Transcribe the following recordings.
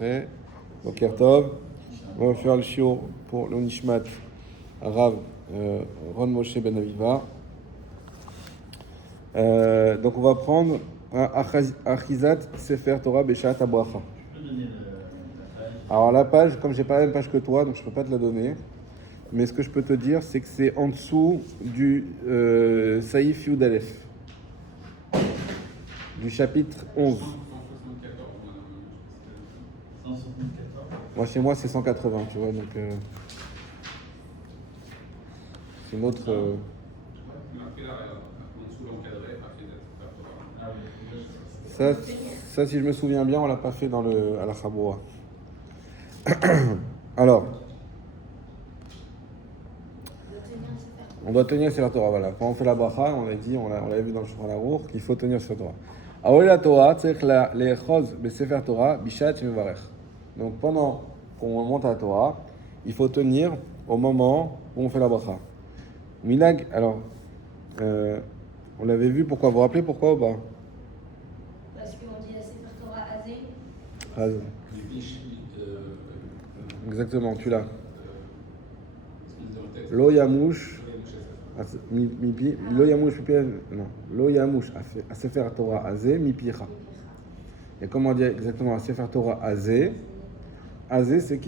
enregistré. Boker Tov. On va faire le shiur pour le Nishmat Rav Ron Moshe Ben Aviva. Donc on va prendre un Achizat Sefer Torah Beshat Abracha. Alors la page, comme j'ai pas la même page que toi, donc je peux pas te la donner. Mais ce que je peux te dire, c'est que c'est en dessous du Saïf Yud Aleph, du chapitre 11. Moi, chez moi, c'est 180, tu vois, donc c'est une autre... Ça, si je me souviens bien, on l'a pas fait à la Chaboua. Alors, on doit tenir Sefer Torah, voilà. Quand on fait la bracha, on l'a dit, on l'avait vu dans le Shulchan Aruch, qu'il faut tenir Sefer Torah. Aole la Torah, tzarich le'echaz beSefer Torah bishat shemevarech. Donc pendant qu'on monte à la Torah, il faut tenir au moment où on fait la bracha. Minag, alors, on l'avait vu, pourquoi vous vous rappelez pourquoi ou pas? Parce qu'on dit la Sefer Torah Azé. Azé. Exactement, tu l'as. Lo yamush, mipi, lo yamush mipi, non, lo yamush a Sefer Torah Azé mipicha. Et comment dire exactement a Sefer Torah Azé? Azé, c'est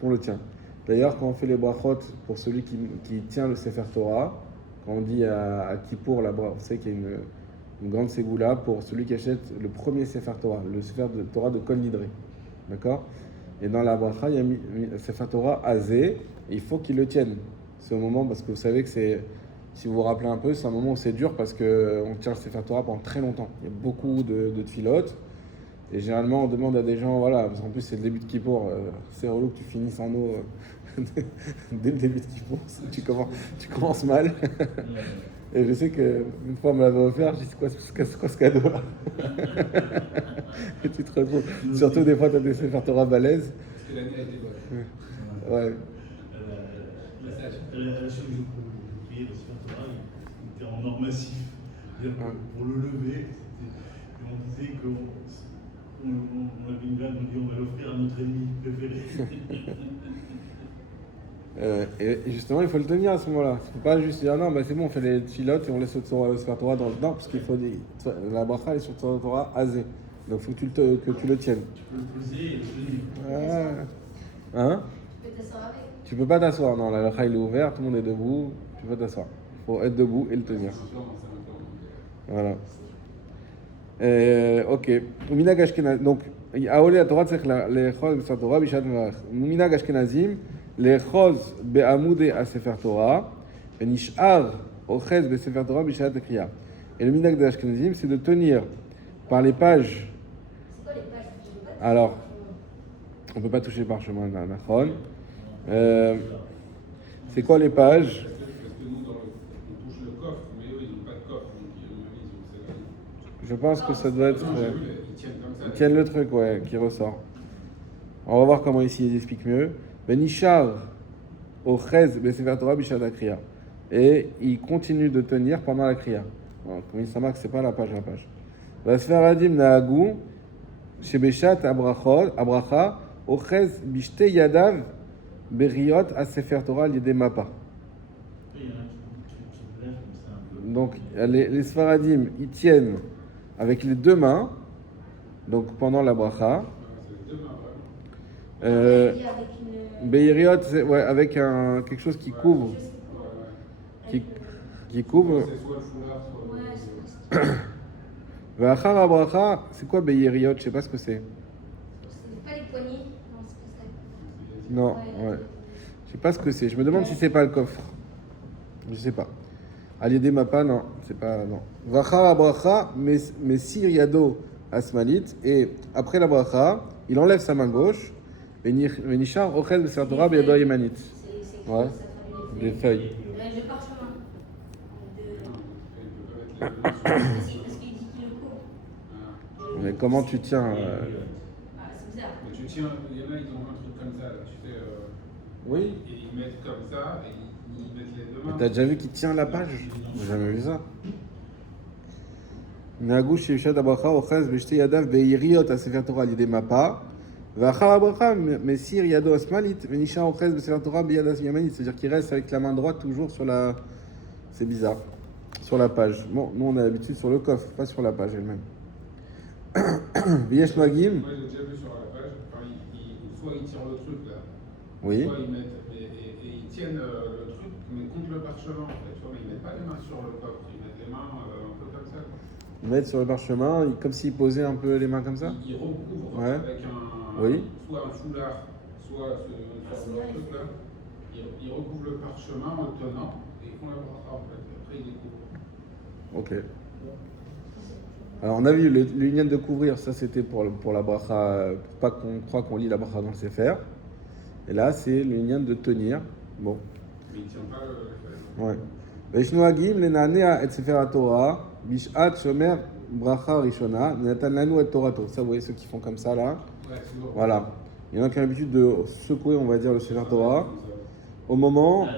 qu'on le tient. D'ailleurs, quand on fait les brachot pour celui qui tient le Sefer Torah, quand on dit à Kippour, là-bas, vous savez qu'il y a une grande ségoula pour celui qui achète le premier Sefer Torah, le Sefer de Torah de Kol Nidre. D'accord? Et dans la bracha, il y a le Sefer Torah Azé, il faut qu'il le tienne. C'est au moment, parce que vous savez que c'est, si vous vous rappelez un peu, c'est un moment où c'est dur parce qu'on tient le Sefer Torah pendant très longtemps. Il y a beaucoup de tfilotes. Et généralement, on demande à des gens, voilà, parce qu'en plus c'est le début de Kippour, c'est relou que tu finisses en eau dès le début de Kippour, tu commences mal. Et je sais qu'une fois on me l'avait offert, j'ai dit c'est quoi ce cadeau-là? Et tu te retrouves, surtout des fois tu as des Sefer Torah balèzes. Parce que l'année a été bonne. Ouais. Elle a changé pour prier le Sefer Torah, il était en or massif. C'est-à-dire que pour le lever, on disait qu'on avait une blague, on dit on va l'offrir à notre ennemi préféré. Et justement, il faut le tenir à ce moment-là. Il ne faut pas juste dire non, bah c'est bon, on fait les filotes et on laisse le Sefer Torah dans le. Non, parce qu'il faut la bracha est sur le Torah Azé. Donc il faut que tu le tiennes. Tu peux le poser et le tenir. Hein? Tu peux t'asseoir avec. Tu peux pas t'asseoir, non, la bracha il est ouvert, tout le monde est debout, tu peux t'asseoir. Il faut être debout et le tenir. Voilà. Ok. Minag Ashkenazim. Donc, Aole la Torah tzarich le'echaz beSefer Torah bishat mevarech. Minag Ashkenazim le'echaz be'amudei haSefer Torah ve'nish'ar ochez beSefer Torah bishat kriya. Et le minag de Ashkenazim, c'est de tenir par les pages. C'est quoi les pages? Alors, on peut pas toucher le parchemin d'Anachon. C'est quoi les pages? Parce que nous, on touche le coffre, mais eux, ils n'ont pas de coffre. Donc, Je pense que ça doit être. ils tiennent comme ça. Ils tiennent le truc, ouais, qui ressort. On va voir comment ici ils expliquent mieux. Benishar ochez beSefer Torah bishat kriya. Et il continue de tenir pendant la kriya. Comme il s'en marque, c'est pas la page. Vasfaradim naagu shebeshat abracha ochez bishte yadav beriot haSefer Torah l'idée mapa. Donc les Sfaradim, ils tiennent avec les deux mains, donc pendant la bracha. Beiriot, ouais, avec quelque chose qui couvre. Qui couvre. C'est soit le foulard, soit le. Vachar bracha, c'est quoi Beiriot? Je sais pas ce que c'est. C'est pas les poignées. Non, c'est pas ça. Non, ouais. Je sais pas ce que c'est. Je me demande si c'est pas le coffre. Je sais pas. Alidé Mapa, non, c'est pas. Non. Vachar bracha, mais sir yado asmalit. Et après la bracha, il enlève sa main gauche. Venishar ochez beSefer Torah biyado yemanit. Ouais. Des feuilles. Le parchemin. Parce Parce qu'il dit qu'il le court. Mais comment tu tiens C'est bizarre. Mais tu tiens, il y en a, ils ont un truc comme ça, là, tu sais. Oui. Et ils mettent comme ça, et ils mettent les deux mains. T'as déjà vu qui tient la page? J'ai jamais vu ça. נהגו שבשעת הברכה אוחז בשתי ידיו ביריות הספר תורה על ידי מפה, ואחר הברכה מסיר ידו השמאלית ונשאר אוחז בספר תורה ביד הימנית, c'est-à-dire qu'il reste avec la main droite toujours sur la... C'est bizarre. Sur la page. Bon, nous on a l'habitude sur le coffre, pas sur la page elle-même. Viesh Noagim. Moi j'ai déjà vu sur la page, enfin, soit ils tirent le truc là, Oui. soit ils mettent, et ils tiennent le truc, mais contre le parchemin en fait, tu vois, mais ils mettent pas les mains sur le coffre, ils mettent les mains un peu comme ça. Quoi. Ils mettent sur le parchemin, comme s'ils posaient un peu les mains comme ça. Ils recouvrent Ouais. avec Oui. soit un foulard, soit leur truc là. Ils recouvrent le parchemin en le tenant et ils font la bracha en fait. Après ils découvrent. Ok. Alors on a vu l'union de couvrir, ça c'était pour la bracha, pour pas qu'on croit qu'on lit la bracha dans le Sefer. Et là c'est l'union de tenir. Bon. Mais ils ne tiennent pas le. Ouais. Veshnoagim lenanea et Sefer Torah bishat shomer bracha rishona natan lanu et Torato. Ça vous voyez ceux qui font comme ça là. Ouais, toujours. Voilà. Il y en a qui ont l'habitude de secouer, on va dire, le Sefer Torah. Au moment,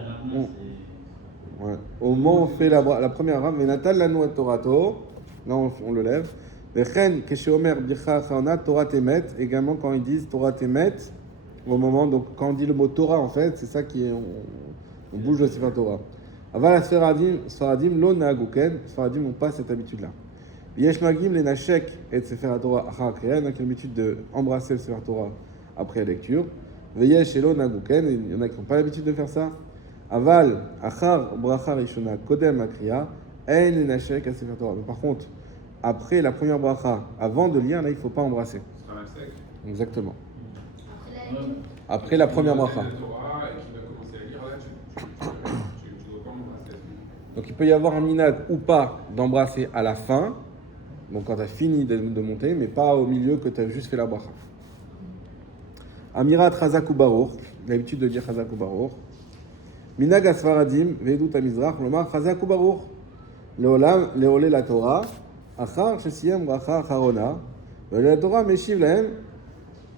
au moment où on fait la première rame, Venatal lanu et Torato, là on le lève. Vechen kesheomer bircha acharona Torah temet, également quand ils disent Torah temet, au moment, donc quand on dit le mot Torah en fait, c'est ça qui est, on bouge le Sefer Torah. Aval Sfaradim lo nahaguken, Sfaradim n'ont pas cette habitude-là. Yesh magim le nashek et Sefer Torah achar kriya, il y en a qui ont l'habitude d'embrasser le Sefer Torah après la lecture. Veyesh elo nahaguken, il y en a qui n'ont pas l'habitude de faire ça. Aval achar bracha rishona kodem akriya, ein le nashek et Sefer Torah. Mais par contre, après la première bracha, avant de lire, là il ne faut pas embrasser. Ce sera la sec. Exactement. Après la ligne. Après la première bracha. Le Torah et qui va commencer à lire là, tu dois pas embrasser. Donc il peut y avoir un minag ou pas d'embrasser à la fin, donc quand tu as fini de monter, mais pas au milieu que tu as juste fait la bracha. Amirat Chazak ou Baruch, l'habitude de dire Chazak ou Baruch. Minag Asfaradim, Vedut Amizrach, Lomar Chazak ou Baruch. Leolam, Leole la Torah, Achar Shesiyam Bracha Acharona, la Torah Meshiv Lahem,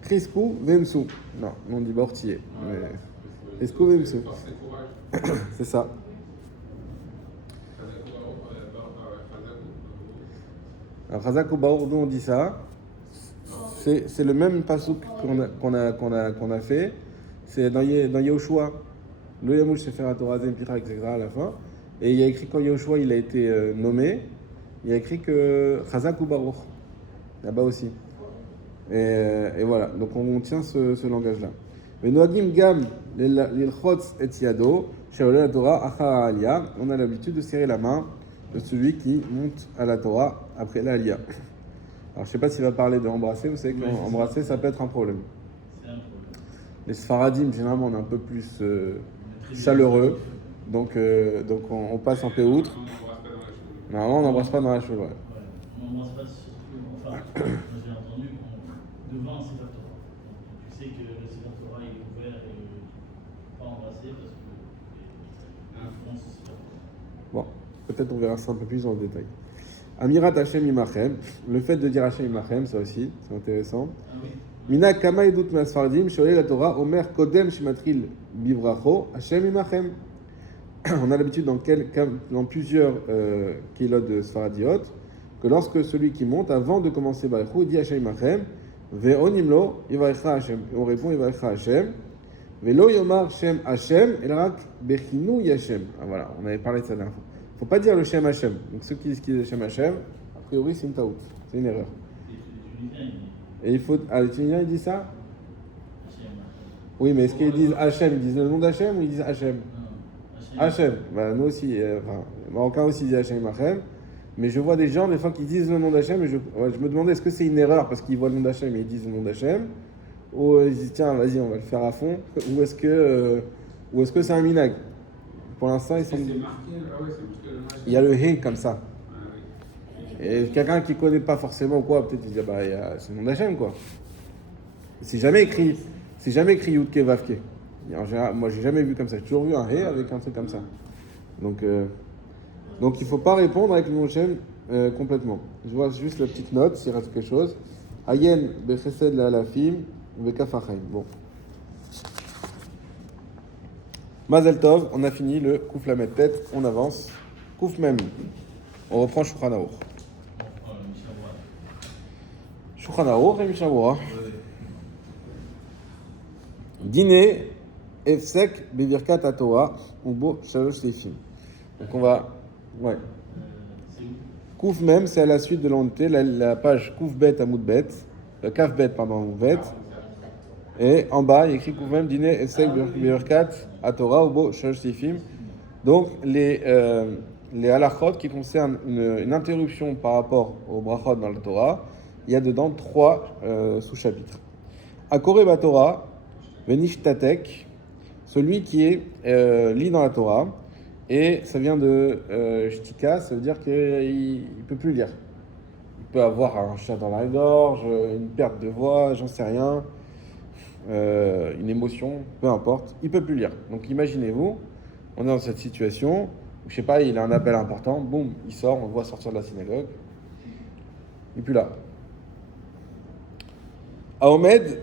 Chisku Vemsu. Non, on dit Bortier, mais Chisku Vemsu. Force et courage. C'est ça. Alors, Chazak ou Baruch, d'où on dit ça, c'est le même pasouk qu'on a fait, c'est dans Yehoshua, le Yamouch Sefer Torah Zem Picha, etc. à la fin, et il y a écrit quand Yehoshua il a été nommé, il y a écrit que Chazak ou Baruch, là-bas aussi. Et voilà, donc on tient ce langage-là. Mais Noagim Gam, l'Ilchotz et Yado, Sheoleh la Torah, Achar Aliyah, on a l'habitude de serrer la main de celui qui monte à la Torah après la Aliyah. Alors je ne sais pas s'il va parler de embrasser, vous savez qu'embrasser ça peut être un problème. C'est un problème. Les Sfaradim, généralement, on est un peu plus chaleureux, donc on passe un peu outre. Normalement, on n'embrasse pas dans la cheveux. Ouais. On n'embrasse pas surtout, enfin, moi j'ai entendu devant un Sefer Torah. Donc, tu sais que le Sefer Torah est ouvert et pas embrasser parce que l'influence du Sefer Torah. Bon, peut-être on verra ça un peu plus dans le détail. Amirat Hashem Imachem, le fait de dire Hashem Imachem, ça aussi, c'est intéressant. Ah oui. Mina Kama Edut Masfardim, Sholei la Torah, Omer Kodem Shimatril Bivracho, Hashem Imachem. On a l'habitude dans plusieurs kilot de Sfaradiot, que lorsque celui qui monte, avant de commencer Baruchou, il dit Hashem Imachem, Ve'onimlo, Yivarecha Hashem. On répond Yivarecha Hashem. Ve'lo Yomar Shem Hashem, Elrak Bechinu Yashem. Ah voilà, on avait parlé de ça la dernière fois. Il ne faut pas dire le Shem Hashem. Donc ceux qui disent qu'ils disent Shem Hashem, a priori c'est une taout, c'est une erreur. Les Tunisiens, Et il faut. Ah, les Tunisiens ils disent ça? Hashem. Oui, mais est-ce qu'ils disent Hashem? Ils disent le nom d'Hachem ou ils disent Hashem? Non, Hashem. Bah, nous aussi, les Marocains aussi disent Hashem Hashem. Mais je vois des gens, des fois, qui disent le nom d'Hachem et je me demandais est-ce que c'est une erreur parce qu'ils voient le nom d'Hachem et ils disent le nom d'Hachem, ou ils disent tiens, vas-y, on va le faire à fond, ou est-ce que c'est un minag? Pour l'instant, ils sont. C'est marqué, ah ouais, c'est marqué le match. Il y a le hé comme ça. Ah oui. Et quelqu'un qui ne connaît pas forcément quoi, peut-être il dit bah c'est le nom d'Hachem quoi. C'est jamais écrit Yudke Vavke. En général, moi j'ai jamais vu comme ça. J'ai toujours vu un hé avec un truc comme ça. Donc il faut pas répondre avec le nom d'Hachem complètement. Je vois juste la petite note s'il reste quelque chose. Ayen bechesed la alafim vekafachaim. Bon. Mazel Tov, on a fini le Kouf Lamed Tête, on avance. Kouf Mem, on reprend Shulchan Aruch. Shulchan Aruch et Mishnah Berurah. Dîner, Efsek, Bevirkat Atoa, Ubo, Shalosh Seifim. Donc on va. Ouais. Kouf même, c'est à la suite de l'entité, la page Kouf Bet Amoud Bet, Kaf Bet, pardon, Amoud Bet. Et en bas, il y a écrit Kouf même, Dîner, Efsek, Bevirkat Atora, Ubo, Shalosh Seifim. Donc les halachot qui concernent une interruption par rapport au brachot dans la Torah, il y a dedans 3 sous-chapitres. Akore Batorah, Venishtatek, celui qui est lit dans la Torah, et ça vient de shtika, ça veut dire qu'il ne peut plus lire. Il peut avoir un chat dans la gorge, une perte de voix, j'en sais rien, une émotion, peu importe, il ne peut plus lire. Donc imaginez-vous, on est dans cette situation où, je sais pas, il a un appel important, boum, il sort, on le voit sortir de la synagogue, il n'est plus là. Aomed,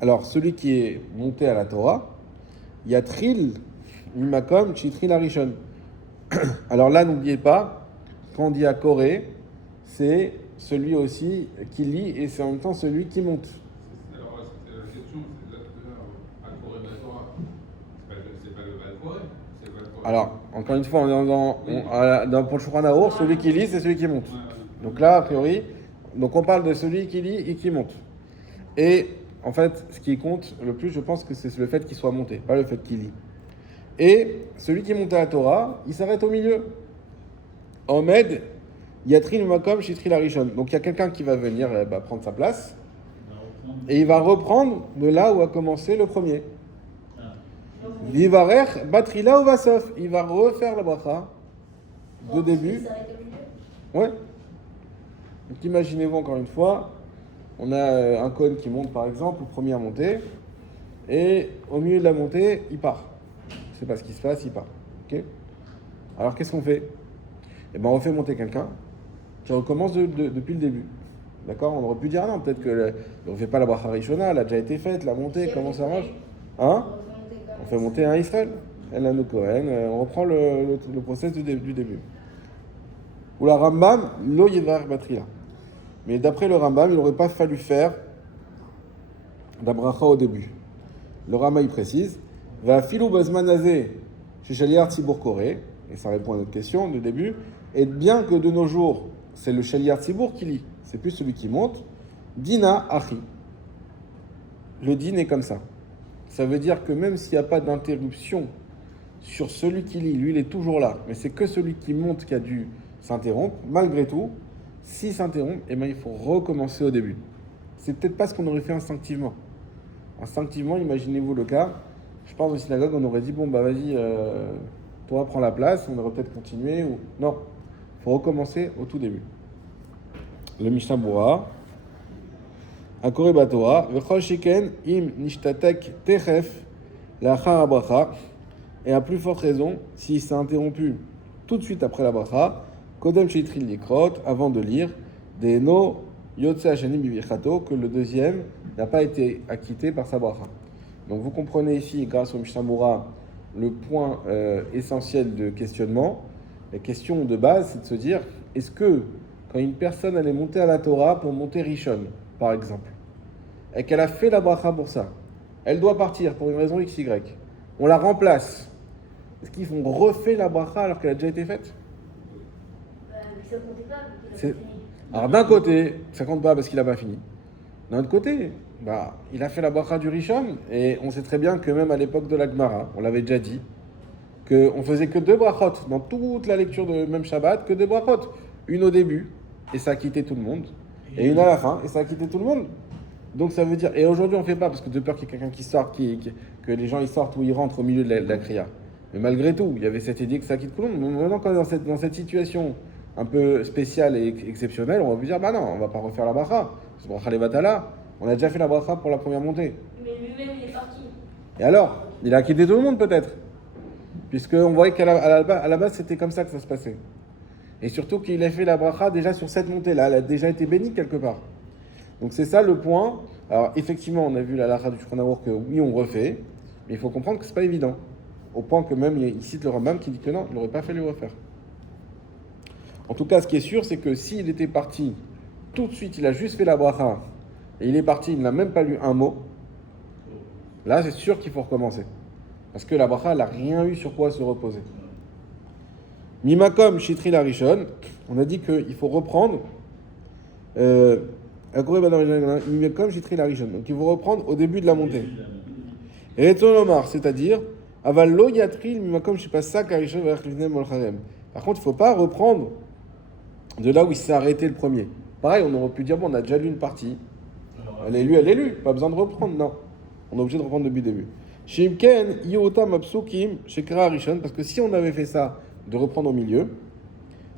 alors celui qui est monté à la Torah, Yatril, Mimakom, Chitril Arishon. Alors là, n'oubliez pas, quand on dit à Corée, c'est celui aussi qui lit et c'est en même temps celui qui monte. Alors là, c'était la question, c'est là tout à l'heure, à Corée Batora, c'est pas le Val-Corée, c'est le Val-Corée. Alors, encore une fois, on est pour le Shulchan Aruch, celui qui lit, c'est celui qui monte. Donc là, a priori, donc on parle de celui qui lit et qui monte. Et en fait, ce qui compte le plus, je pense que c'est le fait qu'il soit monté, pas le fait qu'il lit. Et celui qui monte à la Torah, il s'arrête au milieu. Omed, Yatril Makom, Chitril Arishon. Donc il y a quelqu'un qui va venir prendre sa place, et il va reprendre de là où a commencé le premier. Vivarech, Batrila ou Vasof. Il va refaire la bracha de début. Ouais. Donc imaginez-vous encore une fois, on a un cône qui monte par exemple, le premier à monter, et au milieu de la montée, il part. Je ne sais pas ce qui se passe, il part. Ok ? Alors qu'est-ce qu'on fait ? Eh ben on refait monter quelqu'un qui recommence depuis le début. D'accord ? On aurait pu dire non, peut-être que on ne fait pas la bracha rishona, elle a déjà été faite, la montée, comment ça marche ? Hein ? On fait monter un Israël, Elanu Kohen, on reprend le process du début. Ou la Rambam, lo yevar batrila. Mais d'après le Rambam, il n'aurait pas fallu faire la bracha au début. Le Rambam il précise, va filou bazmanazé chez Shaliar Tzibour Koré, et ça répond à notre question du début, et bien que de nos jours, c'est le Shaliar Tzibour qui lit, c'est plus celui qui monte, Dina Achi. Le din est comme ça. Ça veut dire que même s'il n'y a pas d'interruption sur celui qui lit, lui il est toujours là, mais c'est que celui qui monte qui a dû s'interrompre, malgré tout, s'il s'interrompt, eh ben, il faut recommencer au début. C'est peut-être pas ce qu'on aurait fait instinctivement. Instinctivement, imaginez-vous le cas, je pense au synagogue, on aurait dit, bon bah vas-y, toi prends la place, on aurait peut-être continué, ou... Non, il faut recommencer au tout début. Le Mishnah Berurah, Akore Batorah, Vechol Shiken, Im Nishtatek Techef, Lachar Abracha, et à plus forte raison, s'il s'est interrompu tout de suite après la bracha, Kodem Sheitril Likrot, avant de lire, des no Yotse Hashanim Bivichato, que le deuxième n'a pas été acquitté par sa bracha. Donc vous comprenez ici, grâce au Mishnah Berurah, le point essentiel de questionnement. La question de base, c'est de se dire, est-ce que quand une personne allait monter à la Torah pour monter Rishon, par exemple, et qu'elle a fait la bracha pour ça, elle doit partir pour une raison XY, on la remplace, est-ce qu'ils vont refaire la bracha alors qu'elle a déjà été faite ? Ça comptait pas, parce qu'il a pas fini. Alors d'un côté, ça compte pas parce qu'il n'a pas fini. D'un autre côté, il a fait la bracha du Rishon, et on sait très bien que même à l'époque de la Gemara, on l'avait déjà dit, qu'on faisait que 2 brachot dans toute la lecture de même Shabbat, que 2 brachot. Une au début, et ça a quitté tout le monde, et une à la fin, et ça a quitté tout le monde. Donc ça veut dire, et aujourd'hui on ne fait pas, parce que de peur qu'il y ait quelqu'un qui sorte, que les gens ils sortent ou ils rentrent au milieu de la kriya. Mais malgré tout, il y avait cette idée que ça quitte tout le monde. Maintenant, quand on est dans cette situation un peu spéciale et exceptionnelle, on va vous dire, bah non, on va pas refaire la bracha. C'est bracha levatala. On a déjà fait la bracha pour la première montée. Mais lui-même, il est parti. Et alors, il a quitté tout le monde peut-être, puisqu'on voyait qu'à la base c'était comme ça que ça se passait. Et surtout qu'il a fait la bracha déjà sur cette montée-là, elle a déjà été bénie quelque part. Donc c'est ça le point. Alors effectivement, on a vu la halakha du Shulchan Aruch que oui, on refait, mais il faut comprendre que c'est pas évident. Au point que même il cite le Rambam qui dit que non, il n'aurait pas fallu refaire. En tout cas, ce qui est sûr, c'est que s'il était parti tout de suite, il a juste fait la bracha, et il est parti, il n'a même pas lu un mot, là, c'est sûr qu'il faut recommencer. Parce que la bracha, elle n'a rien eu sur quoi se reposer. Mimakom Shitri la Rishon, on a dit qu'il faut reprendre. Mimakom Shitri la Rishon. Donc il faut reprendre au début de la montée. Et Etzolomar, c'est-à-dire, Aval lo yatril mimakom shepassak harishon v'erech livnei molcharem. Par contre, il ne faut pas reprendre de là où il s'est arrêté le premier. Pareil, on aurait pu dire, bon, on a déjà lu une partie. Elle est lue, pas besoin de reprendre, non. On est obligé de reprendre depuis le début. Shimken, Yotam Apsukim, Shekra Rishon, parce que si on avait fait ça, de reprendre au milieu,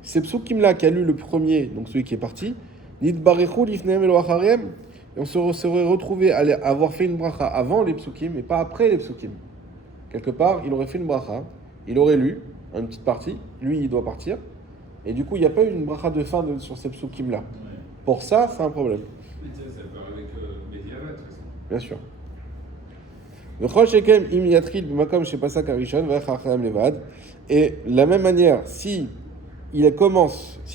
c'est Psukim-là qui a lu le premier, donc celui qui est parti, Nidbarechu Lifneem Elo Acharem, et on se serait retrouvé à avoir fait une bracha avant les Psukim, et pas après les Psukim. Quelque part, il aurait fait une bracha, il aurait lu une petite partie, lui il doit partir, et du coup il n'y a pas eu une bracha de fin sur ces Psukim-là. Pour ça, c'est un problème. Mais ça peut arriver que Bédiavat, de toute façon. Bien sûr. Et de la même manière, s'il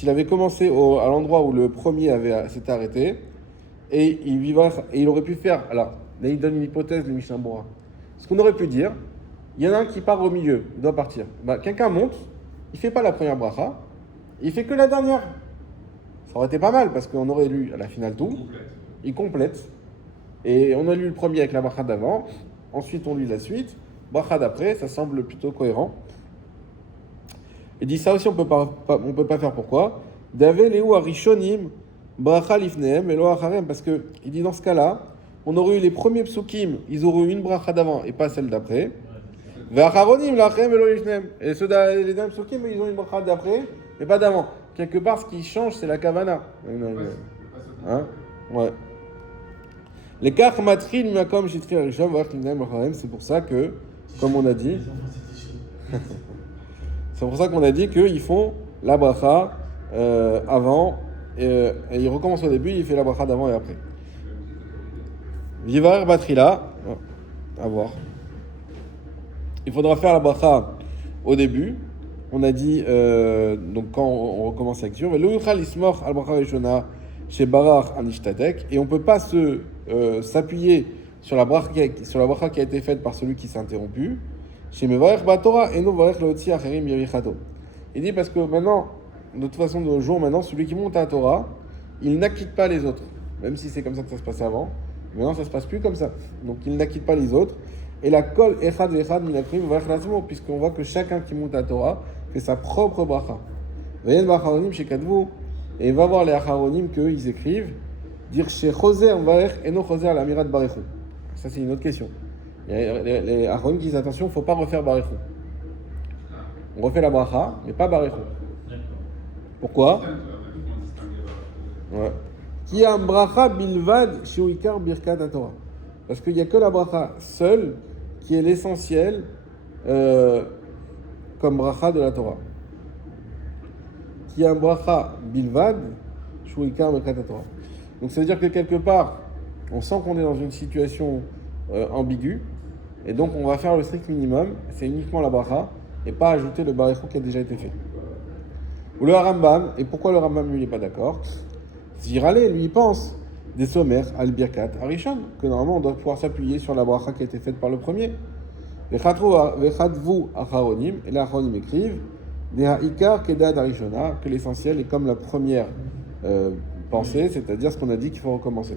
avait commencé à l'endroit où le premier s'était arrêté, et il aurait pu faire. Alors, là, il donne une hypothèse, le Mishnah Bora. Ce qu'on aurait pu dire, il y en a un qui part au milieu, il doit partir. Quelqu'un monte, il ne fait pas la première bracha, il fait que la dernière. Ça aurait été pas mal, parce qu'on aurait lu à la finale tout. Il complète. Et on a lu le premier avec la bracha d'avant. Ensuite, on lit la suite. Bracha d'après, ça semble plutôt cohérent. Il dit ça aussi, on peut pas faire. Pourquoi? Dave Léou Arishonim, Bracha Lifneem, Elo Acharem. Parce que, il dit dans ce cas-là, on aurait eu les premiers psukim, ils auraient eu une bracha d'avant et pas celle d'après. Ve'acharonim, Lachem, Elo Lifneem. Et les derniers psukim, ils ont une bracha d'après, mais pas d'avant. Quelque part, ce qui change, c'est la kavana. Hein? Ouais. Les kach matril miakom shitri arishon v'ach lifneem acharem. C'est pour ça que, comme on a dit, c'est pour ça qu'on a dit qu'ils font la bracha avant et ils recommencent au début, il fait la bracha d'avant et après. Vivar batrila, à voir. Il faudra faire la bracha au début. On a dit donc quand on recommence la lecture, et on peut pas s'appuyer sur la bracha qui a été faite par celui qui s'est interrompu. Il dit parce que maintenant, de toute façon de nos jours, maintenant, celui qui monte à la Torah, il n'acquitte pas les autres. Même si c'est comme ça que ça se passait avant. Maintenant, ça se passe plus comme ça. Donc, il n'acquitte pas les autres. Et la kol echad echad minakrim v'achlatzmo, puisqu'on voit que chacun qui monte à la Torah fait sa propre bracha. Vayen b'acharonim shekadvu, et va voir les acharonim qu'ils écrivent, dire chez choser varech et non choser l'amirat barechu. Ça, c'est une autre question. Les acharonim disent attention, il ne faut pas refaire barechu. On refait la bracha, mais pas barechu. Pourquoi? Ouais. Qui a un bracha bilvad sheuikar birkat Torah. Parce qu'il n'y a que la bracha seule qui est l'essentiel comme bracha de la Torah. Qui a un bracha bilvad sheuikar birkat Torah. Donc ça veut dire que quelque part, on sent qu'on est dans une situation ambiguë, et donc on va faire le strict minimum, c'est uniquement la bracha, et pas ajouter le baréchou qui a déjà été fait. Ou le Rambam, et pourquoi le Rambam lui n'est pas d'accord? Zirale, lui, il pense des sommaires al birkat arishon, que normalement on doit pouvoir s'appuyer sur la bracha qui a été faite par le premier. Vechadvu acharonim, et les acharonim écrivent des ha'ikar kedad arishona, que l'essentiel est comme la première pensée, c'est-à-dire ce qu'on a dit qu'il faut recommencer.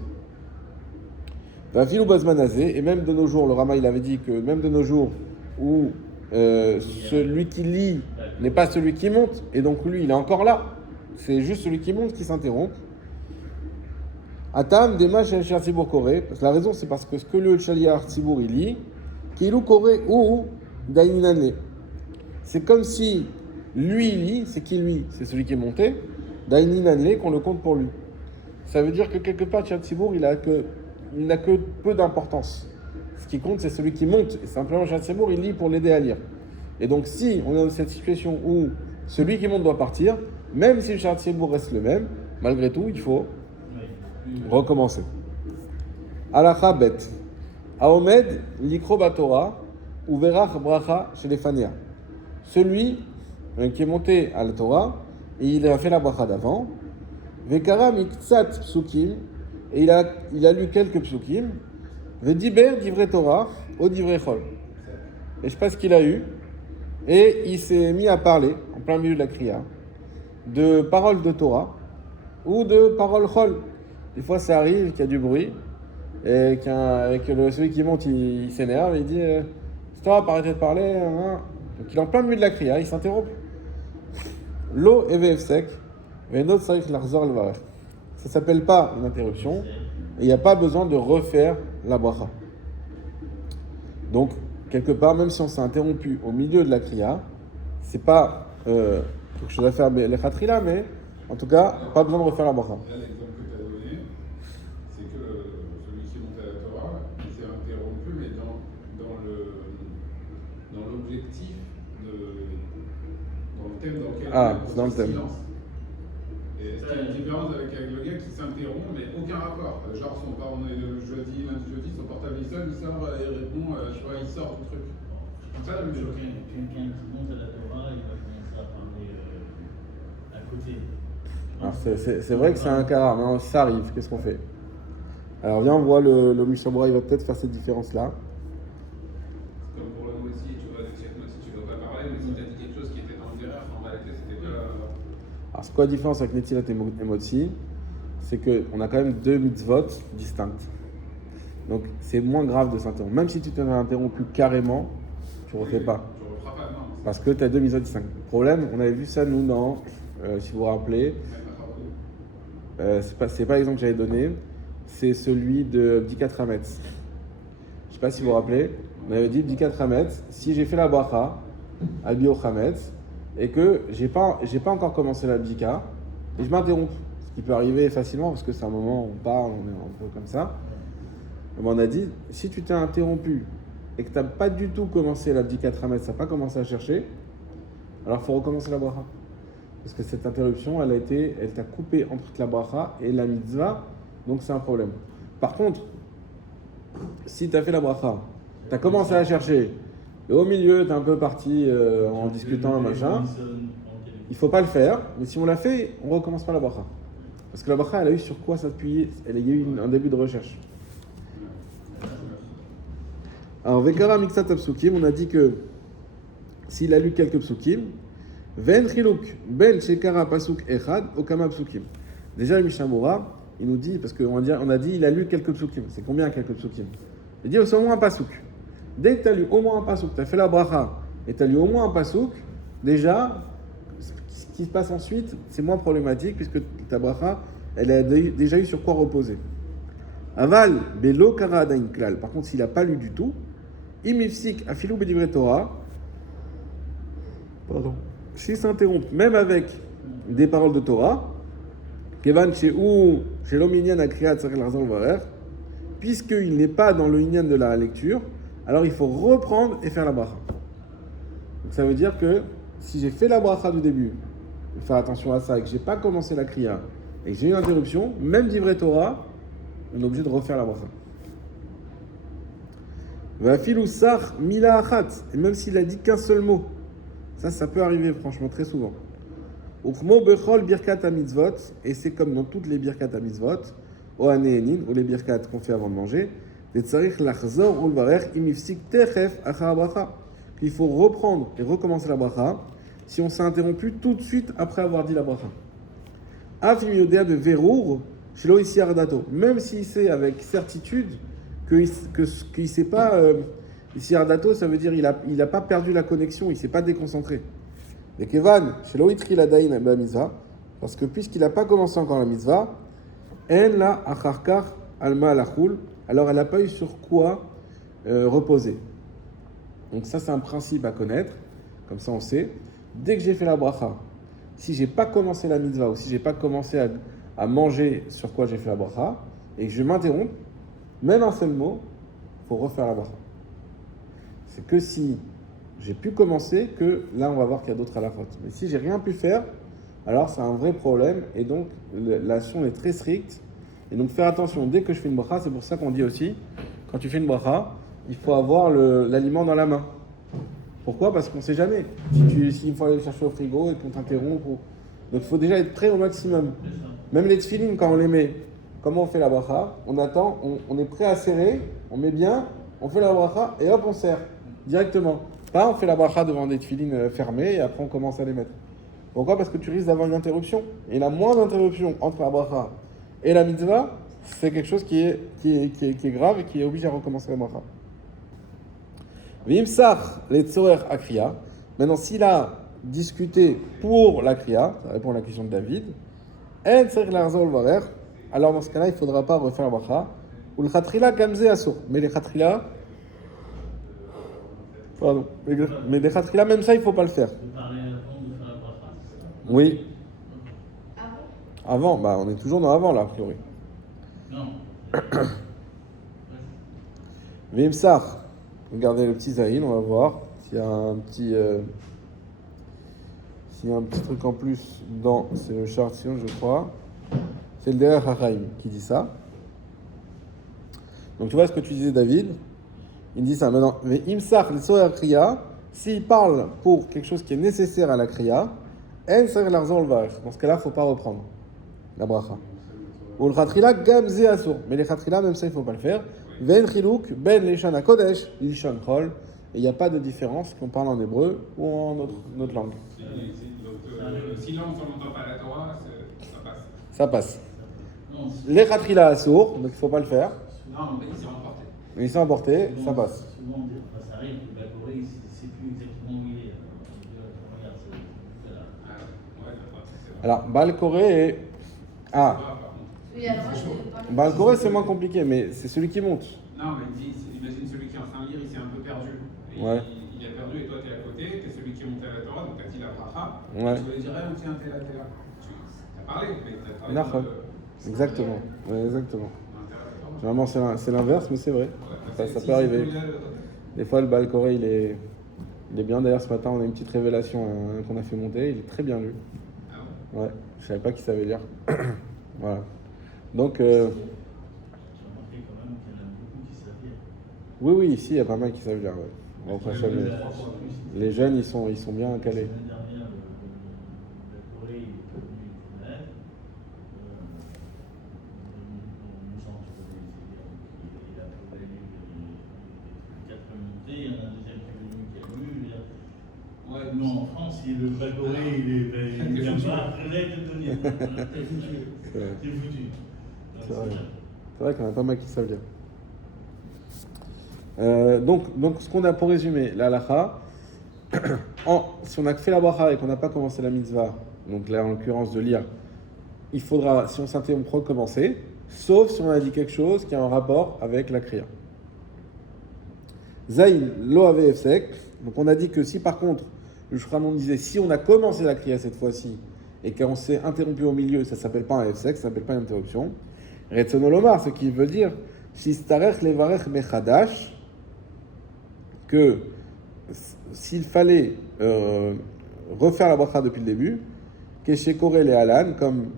Vafilou bazmanazé, et même de nos jours, le Rama il avait dit que même de nos jours où celui qui lit n'est pas celui qui monte, et donc lui il est encore là, c'est juste celui qui monte qui s'interrompt. Atam dema shel tzibur koré, parce que la raison c'est parce que ce que le shaliach tzibur il lit, kilou koré ou dainanle. C'est comme si lui il lit, c'est qui lui? C'est celui qui est monté, dainanle qu'on le compte pour lui. Ça veut dire que quelque part shaliach tzibur il n'a que peu d'importance. Ce qui compte, c'est celui qui monte. Et simplement, Shaliach Tzibur, il lit pour l'aider à lire. Et donc, si on est dans cette situation où celui qui monte doit partir, même si le Shaliach Tzibur reste le même, malgré tout, il faut recommencer. Alacha bet. Aomed likro batora uverach bracha chez les Fania. Celui qui est monté à la Torah, et il a fait la bracha d'avant, Vekara miktsat psukim, et il a lu quelques psukim. Vediber divrei Torah, au divrei chol. Et je sais pas ce qu'il a eu. Et il s'est mis à parler, en plein milieu de la kriya, de paroles de Torah ou de paroles chol. Des fois, ça arrive qu'il y a du bruit et que celui qui monte, il s'énerve et il dit stop, arrêtez de parler. Hein. Donc il est en plein milieu de la kriya, il s'interrompt. Lo evev sek, venot sarich larzor levarech. Ça s'appelle pas une interruption et il n'y a pas besoin de refaire la bracha. Donc, quelque part, même si on s'est interrompu au milieu de la kriya, c'est pas quelque chose à faire les khatrila, mais en tout cas, pas besoin de refaire la bracha. Là, l'exemple que tu as donné, c'est que celui qui est monté à la Torah, il s'est interrompu, mais dans l'objectif, dans le thème dans lequel c'est dans le thème. Silence. Et c'est une différence avec le gars qui s'interrompt, mais aucun rapport. Genre, on est le lundi, son portable il sonne, il sort et il répond, il sort du truc. C'est ça la même chose. Quelqu'un qui monte à la Torah, il va commencer à parler à côté. Alors c'est vrai que c'est un cas rare, mais ça arrive, qu'est-ce qu'on fait? Alors viens, on voit le Mishabura, il va peut-être faire cette différence-là. Comme pour le Motsi, tu vois, avec chaque Motsi, tu ne dois pas parler, mais si tu as dit quelque chose qui était dans le derrière, en réalité, c'était pas. Alors c'est quoi la différence avec Netilat et Motsi? C'est qu'on a quand même deux mitzvot distinctes. Donc c'est moins grave de s'interrompre. Même si tu t'es interrompu carrément, tu ne refais pas. Tu ne referas pas, non. Parce que tu as deux mitzvot distinctes. Le problème, on avait vu ça nous dans, si vous vous rappelez, c'est pas l'exemple que j'avais donné, c'est celui de Bdikat Hametz. Je ne sais pas si vous vous rappelez, on avait dit Bdikat Hametz, si j'ai fait la bracha, Albio Hametz, et que j'ai pas encore commencé la Bdika, et je m'interromps. Ce qui peut arriver facilement, parce que c'est un moment où on parle, on est un peu comme ça. On a dit, si tu t'es interrompu et que tu n'as pas du tout commencé la Bdikat Hametz, tu n'as pas commencé à chercher, alors il faut recommencer la bracha. Parce que cette interruption, elle t'a coupé entre la bracha et la mitzvah, donc c'est un problème. Par contre, si tu as fait la bracha, tu as commencé à chercher, et au milieu, tu es un peu parti en discutant, machin, il ne faut pas le faire, mais si on l'a fait, on ne recommence pas la bracha. Parce que la bracha, elle a eu sur quoi s'appuyer, elle a eu un début de recherche. Alors, Vekara Miksat Psukim, on a dit que s'il a lu quelques psukim, Ven Chiluk Ben Shekara Pasuk Echad Okama Psukim. Déjà, le Mishamura, il nous dit, parce qu'on a dit, il a lu quelques psukim. C'est combien quelques psukim? Il dit, c'est au moins un pasuk. Dès que tu as lu au moins un pasuk, tu as fait la bracha et tu as lu au moins un pasuk, déjà, ce qui se passe ensuite, c'est moins problématique puisque ta bracha, elle a déjà eu sur quoi reposer. Aval Belo Kara Adain Klal. Par contre, s'il n'a pas lu du tout, Imifsik Afilou Bedivrei Torah, s'il s'interrompt, même avec des paroles de Torah, Kevan Shehu Shelom Inyan Akriat Tzarech Larzor Levarer, puisqu'il n'est pas dans le Inyan de la lecture, alors il faut reprendre et faire la bracha. Donc ça veut dire que si j'ai fait la bracha du début, il faut faire attention à ça, et que j'ai pas commencé la kriya, et que j'ai une interruption, même divrei Torah, on est obligé de refaire la bracha. Vafilou sach mila achat, et même s'il a dit qu'un seul mot, ça peut arriver franchement très souvent. Ukmo bechol birkat mitzvot, et c'est comme dans toutes les birkat mitzvot, o aneenin, ou les birkat qu'on fait avant de manger, des tzarich lachzor ou l'varech imifsik techef achar bracha. Il faut reprendre et recommencer la bracha si on s'est interrompu tout de suite après avoir dit la bracha. Afim yodea de verour, shelo isi ardato, même s'il sait avec certitude qu'il ne sait pas, ici Ardato, ça veut dire il a pas perdu la connexion, il ne s'est pas déconcentré. Et Kevan, chez Loïtri la Daïn la mitzvah, parce que puisqu'il n'a pas commencé encore la mitzvah, en la acharkar alma alachoul, alors elle n'a pas eu sur quoi reposer. Donc ça c'est un principe à connaître, comme ça on sait. Dès que j'ai fait la bracha, si j'ai pas commencé la mitzvah ou si j'ai pas commencé à manger sur quoi j'ai fait la bracha, et que je m'interromps, même un seul mot, il faut refaire la bracha. C'est que si j'ai pu commencer, que là on va voir qu'il y a d'autres halachot. Mais si j'ai rien pu faire, alors c'est un vrai problème et donc l'action est très stricte. Et donc faire attention, dès que je fais une bracha, c'est pour ça qu'on dit aussi, quand tu fais une bracha, il faut avoir l'aliment dans la main. Pourquoi? Parce qu'on ne sait jamais. S'il faut aller le chercher au frigo et qu'on t'interrompt, Donc il faut déjà être prêt au maximum. C'est ça. Même les tefilines, quand on les met, comment on fait la bracha? On attend, on est prêt à serrer, on met bien, on fait la bracha et hop, on serre directement. Pas on fait la bracha devant des tefilines fermées et après on commence à les mettre. Pourquoi? Parce que tu risques d'avoir une interruption. Et la moindre interruption entre la bracha et la mitzvah, c'est quelque chose qui est grave et qui est obligé à recommencer la bracha. Vimsach les tzorer akriya. Maintenant, s'il a discuté pour la kriya, ça répond à la question de David, en tzarich larzol varer, alors dans ce cas-là, il ne faudra pas refaire la bracha. Ou le chatrila gamze asur. Mais les chatrila, pardon, mais les chatrila, même ça, il ne faut pas le faire. De parler avant de faire la bracha, c'est ça? Oui, Avant. avant, bah on est toujours dans avant là, a priori. Non. Vimsach, regardez le petit Zaïn, on va voir s'il y a s'il y a un petit truc en plus dans ce Shartion, je crois. C'est le Derech HaChaim qui dit ça. Donc tu vois ce que tu disais, David. Il dit ça. Maintenant, Vimsach le Tzorer Kriya, s'il parle pour quelque chose qui est nécessaire à la Kriya, en tzarich larzor levarer. Dans ce cas-là, il ne faut pas reprendre la bracha. Ou le chatrila gamze asur. Mais les chatrila, même ça, il ne faut pas le faire. Ven chiluk ben lishan hakodesh lishan chol. Et il n'y a pas de différence qu'on parle en hébreu ou en notre langue. Donc, si là on n'entend pas la Torah, ça passe. Ça passe. Non, Les chatrila asur, donc il ne faut pas le faire. Non, mais il s'est remporté. Mais ils sont emportés, ça passe. Souvent, ça arrive que la Corée, il ne sait plus exactement où il est. Regarde, c'est là. Ah, ouais, d'accord, c'est vrai. Alors, Baal Koré et. Ah, Par contre. Oui, alors moi, je ne pas. Baal Koré, c'est moins compliqué, mais c'est celui qui monte. Non, mais imagine celui qui est en train de lire, il s'est un peu perdu. Et Ouais. il a perdu et toi t'es à côté, t'es celui qui est monté à la Torah, donc t'as dit la bracha. Ouais. Tu vas lui dire, ah, tiens, t'es là. T'as parlé, mais t'as parlé. D'accord. Exactement. Ouais, exactement. Généralement, c'est l'inverse, mais c'est vrai. Ça peut arriver. Des fois, le Baal Koré, il est bien. D'ailleurs, ce matin, on a une petite révélation qu'on a fait monter. Il est très bien lu. Ah bon. Ouais, je savais pas qu'il savait lire. Voilà. Donc, J'ai remarqué quand même qu'il y en a beaucoup qui savent lire. oui, ici, il y a pas mal qui savent lire. Ouais. Bon, après, ça, les jeunes, ils sont bien calés. La semaine dernière, la Corée est devenue une élève. Nous sommes il a pas lu les 4 montées, il y en a un deuxième qui est venu qui a lu. Ouais, non, en France, le Corée, il vient pas l'aide de donner. T'es foutu. C'est vrai. T'es foutu. C'est vrai. C'est vrai qu'il y en a pas mal qui savent lire. Donc, ce qu'on a pour résumer, la halakha, si on a fait la bracha et qu'on n'a pas commencé la mitzvah, donc là en l'occurrence de lire, il faudra, si on s'interrompt, recommencer, sauf si on a dit quelque chose qui a un rapport avec la kriya. Zayn, lo ave efsek. Donc on a dit que si par contre, le Shulchan disait, si on a commencé la kriya cette fois-ci et qu'on s'est interrompu au milieu, ça ne s'appelle pas un efsek, ça ne s'appelle pas une interruption. Retzono lomar, ce qui veut dire, shistarech levarech mechadash, que s'il fallait refaire la bracha depuis le début, Keshekore le halan, comme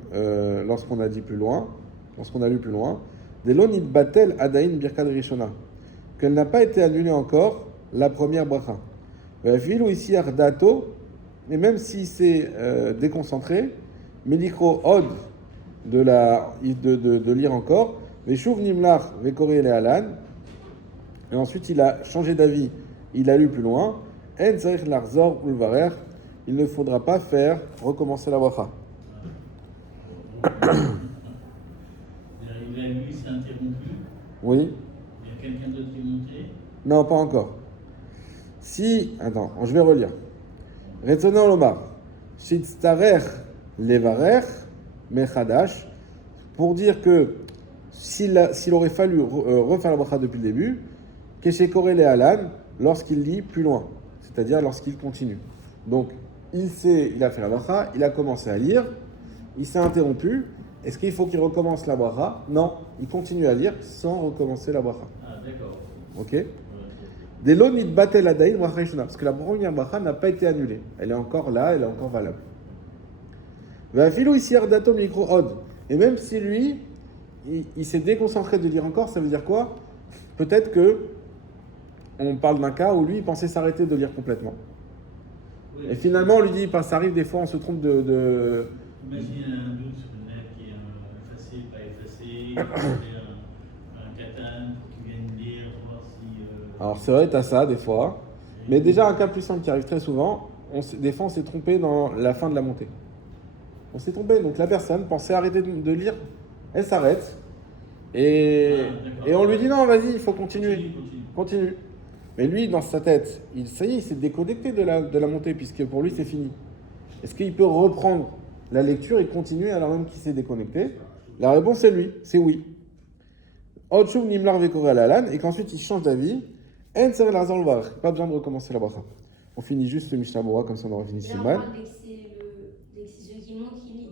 lorsqu'on a dit plus loin, lorsqu'on a lu plus loin, Delonit batel adain birkad rishona, qu'elle n'a pas été annulée encore la première bracha. Filou ici ardato, et même si c'est déconcentré, Melikro od de lire encore, Veshuv nimlach vekore le halan, et ensuite il a changé d'avis, il a lu plus loin, En tzarich larzor ulvarer, il ne faudra pas recommencer la bracha. Lui s'est interrompu. Oui? Il y a quelqu'un d'autre qui est monté. Non, pas encore. Attends, je vais relire. Retzono lomar, shitztarech levarer mechadash, pour dire que s'il aurait fallu refaire la bracha depuis le début, keshekore le halan, lorsqu'il lit plus loin, c'est-à-dire lorsqu'il continue. Donc, il a fait la bracha, il a commencé à lire, il s'est interrompu. Est-ce qu'il faut qu'il recommence la bracha? Non, il continue à lire sans recommencer la bracha. Ah, d'accord. Ok? Delo nit batel adain bracha rishona, parce que la première bracha n'a pas été annulée. Elle est encore là, elle est encore valable. Vafilou ici ardato micro od. Et même si lui, il s'est déconcentré de lire encore, ça veut dire quoi? Peut-être que on parle d'un cas où lui, il pensait s'arrêter de lire complètement. Oui. Et finalement, on lui dit, ça arrive des fois, on se trompe de... Imaginez un doute sur une lettre qui est effacée, pas effacée, un katan qui vient de lire, voir si. Alors c'est vrai, t'as ça des fois. Mais déjà, un cas plus simple qui arrive très souvent, des fois on s'est trompé dans la fin de la montée. On s'est trompé, donc la personne pensait arrêter de lire, elle s'arrête, et on lui dit non, vas-y, il faut continuer. Continue. Mais lui, dans sa tête, ça y est, il s'est déconnecté de la montée, puisque pour lui, c'est fini. Est-ce qu'il peut reprendre la lecture et continuer alors même qu'il s'est déconnecté? La réponse est lui, c'est oui. Otchou nimlar vekore alalan, et qu'ensuite il change d'avis. En ser lazar levar, pas besoin de recommencer la bracha. On finit juste le Mishnah Bora, comme ça on aura fini Et là, on Siman. parle dès que c'est celui qui monte qui lit.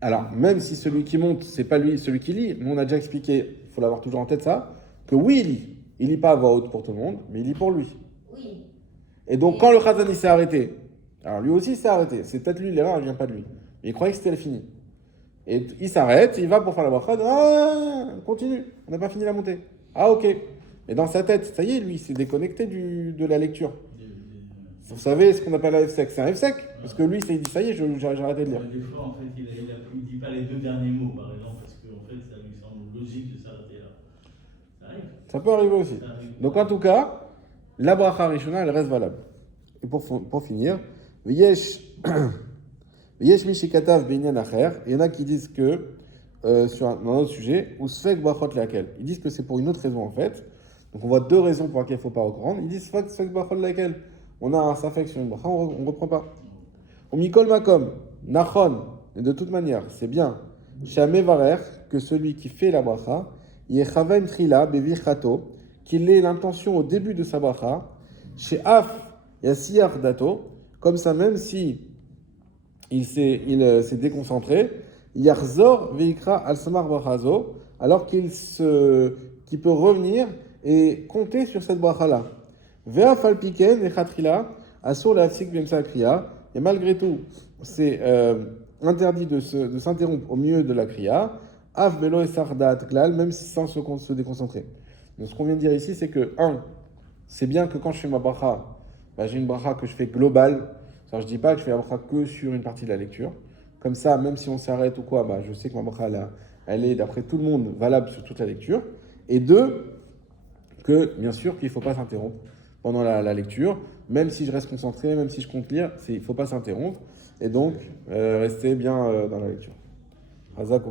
Alors, même si celui qui monte, c'est pas lui, celui qui lit, nous on a déjà expliqué, il faut l'avoir toujours en tête ça, que oui, il lit. Il lit pas à voix haute pour tout le monde, mais il lit pour lui. Oui. Et donc, quand le Khazan il s'est arrêté, alors lui aussi il s'est arrêté, c'est peut-être lui, l'erreur, elle vient pas de lui. Mais il croyait que c'était fini. Et il s'arrête, il va pour faire la bracha, continue, on n'a pas fini la montée. Ah, ok. Et dans sa tête, ça y est, lui, il s'est déconnecté de la lecture. Vous savez ce qu'on appelle un F-sec, c'est un F-sec, parce que lui, il s'est dit, ça y est, j'ai arrêté de lire. Des fois, en fait, il ne dit pas les deux derniers mots, par exemple, parce qu'en fait, ça lui semble logique de s'arrêter là. Ça arrive. Ça peut arriver aussi. Donc en tout cas, la bracha rishona, elle reste valable. Et pour finir, Yesh Mishikatav Binyan Acher, il y en a qui disent que, sur un autre sujet, ou Sfek Brachot Lakel. Ils disent que c'est pour une autre raison en fait. Donc on voit deux raisons pour lesquelles il ne faut pas reprendre. Ils disent Sfek Brachot Lakel. On a un Safek sur une bracha, on ne reprend pas. Ou Mikol Makom, Nachon, et de toute manière, c'est bien. Shamé Varer, que celui qui fait la bracha, Yechaven Trila Bevichato, qu'il ait l'intention au début de sa bracha, chez Af Yassiyar Dato, comme ça même si il s'est déconcentré, Yarzor Veikra Al-Samar Brachazo, alors qu'il peut revenir et compter sur cette bracha-là. Vea Falpiken et Khatrila, Asur la Sik Bemsa Kriya, et malgré tout, c'est interdit de s'interrompre au milieu de la Kriya, Af Belo et Sardat Klal, même sans se déconcentrer. Donc ce qu'on vient de dire ici, c'est que, c'est bien que quand je fais ma bracha, j'ai une bracha que je fais globale. Alors, je ne dis pas que je fais la bracha que sur une partie de la lecture. Comme ça, même si on s'arrête ou quoi, je sais que ma bracha, elle est, d'après tout le monde, valable sur toute la lecture. Et deux, que, bien sûr, qu'il ne faut pas s'interrompre pendant la lecture. Même si je reste concentré, même si je compte lire, il ne faut pas s'interrompre. Et donc, rester bien dans la lecture. Hazak ou